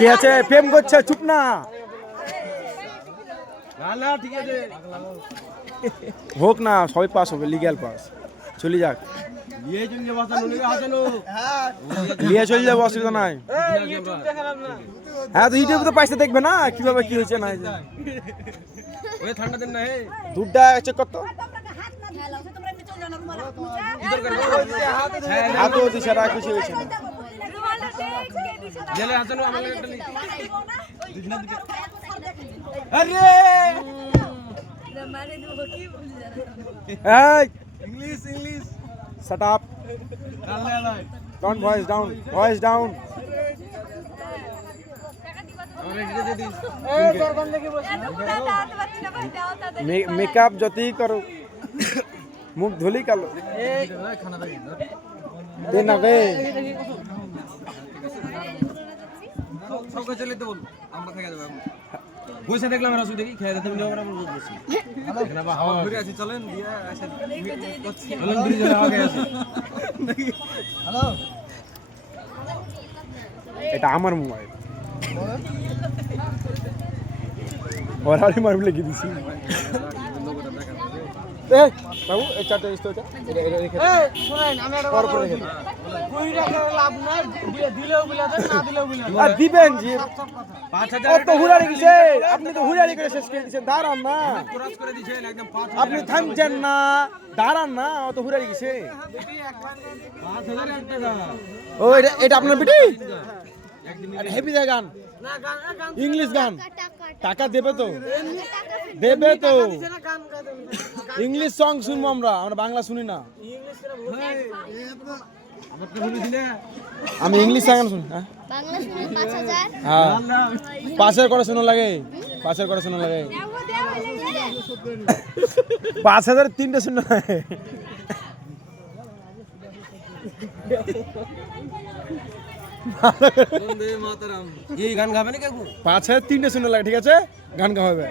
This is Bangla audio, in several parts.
কি আছে প্রেম করছে চুপ না হোক না সবাই পাস হবে লিগ্যাল পাস চলে যাক লিয়ে চলে যাবো অসুবিধা নাই হ্যাঁ তো ইউটিউবে তো পয়সা দেখবে না কিভাবে কি হয়েছে না দুধটা চেক করতো হাতও দিছে আর কিছু হয়েছে না English. Shut up. Don't voice down. Voice down. Makeup जति करो मुख धुली कालो देना बे চলে তো বল আমরা থেকে যাব বসে দেখলাম রাসু দেখি খেয়ে দিতে বলে আমরা বসে এখানে বা হাওয়া ঘুরে আসি চলেন দিয়া আসেন চলেন দুই জন আগে আসি হ্যালো এটা আমার মোবাইল ওরালি মারবলে কি দিছি এ বাবু এই চারটা ইস্তো এটা রেখে এই শুনেন আমি একটা কথা বলছি কই রাখে লাভ নাই দিলেও বলে দেন না দিলেও বলে দেন আর দিবেন জি 5000 তো হুড়ারি গেছে আপনি তো হুড়ারি করে শেষ করে দিয়েছেন দাঁড়ান না ক্রস করে দিয়েছেন একদম 5000 আপনি থামছেন না দাঁড়ান না তো হুড়ারি গেছে 5000 টাকা ও এটা আপনার বেটি আরে হেভি গান না গান ইংলিশ গান টাকা দেবে তো ইংলিশ সং শুনবো আমরা বাংলা শুনি না আমি ইংলিশ গান শুনি হ্যাঁ বাংলা শুনি 5000 হ্যাঁ 5000 করে শোনা লাগে 5000 করে শোনা লাগে 5000 তিনটা শোনা লাগে বন্দে মাতরম এই গান গাবে না কেউ 5000 তিনটা শোনা লাগে ঠিক আছে গান গাবে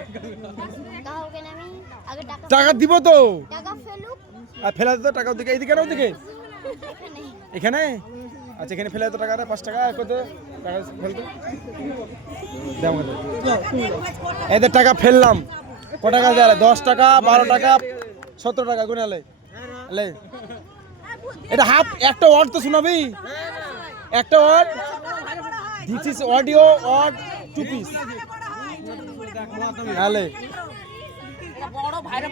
গাওগে না আমি আগে টাকা দিব তো টাকা ফেলুক আর ফেলা তো টাকা দিকে এইদিকে না ওদিকে এখানে আচ্ছা এখানে ফেলা তো টাকাটা 5 টাকা কত টাকা ফেলতো দাও আমাদের এদের টাকা ফেললাম কত টাকা দেয় 10 টাকা 12 টাকা 17 টাকা গুনে লে এটা হাফ একটা ওয়ার্ড তো শোনাবি একটা word this is audio word 2 piece আলে বড় ভাইরা